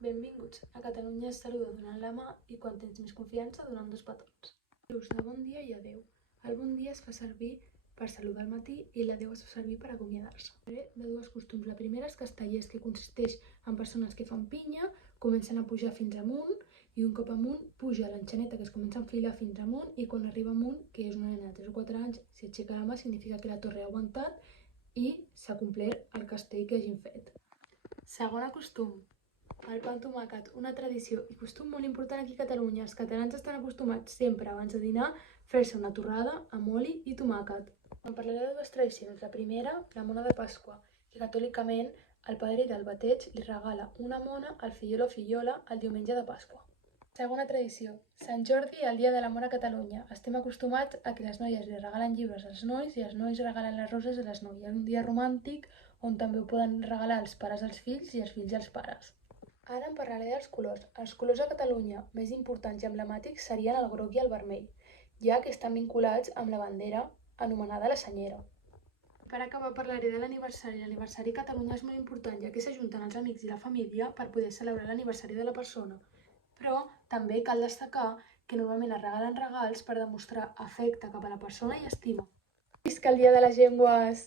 Benvinguts. A Catalunya es saluda donant la mà i quan tens més confiança donant 2 petons. L'ús de bon dia i adeu. El bon dia es fa servir per saludar al matí i l'adeu es fa servir per acomiadar-se. De dues costums. La primera és castellers, que consisteix en persones que fan pinya, comencen a pujar fins amunt i un cop amunt puja l'enxaneta que es comença a enfilar fins amunt i quan arriba amunt, que és una nena de 3 o 4 anys, si aixeca la mà significa que la torre ha aguantat i s'ha complert el castell que hagin fet. Segona costum. El pa amb tomàquet, una tradició i costum molt important aquí a Catalunya. Els catalans estan acostumats sempre abans de dinar fer-se una torrada amb oli i tomàquet. En parlaré de dues tradicions. La primera, la mona de Pasqua, que catòlicament el padrí del bateig li regala una mona al fillol o fillola el diumenge de Pasqua. Segona tradició, Sant Jordi, el dia de l'amor a Catalunya. Estem acostumats a que les noies li regalen llibres als nois i els nois regalen les roses a les noies. Un dia romàntic on també ho poden regalar els pares als fills i els fills als pares. Ara en parlaré dels colors. Els colors a Catalunya més importants i emblemàtics serien el groc i el vermell, ja que estan vinculats amb la bandera anomenada la senyera. Per acabar parlaré de l'aniversari. L'aniversari a Catalunya és molt important, ja que s'ajunten els amics i la família per poder celebrar l'aniversari de la persona. Però també cal destacar que normalment es regalen regals per demostrar afecte cap a la persona i estima. Visca el Dia de les Llengües!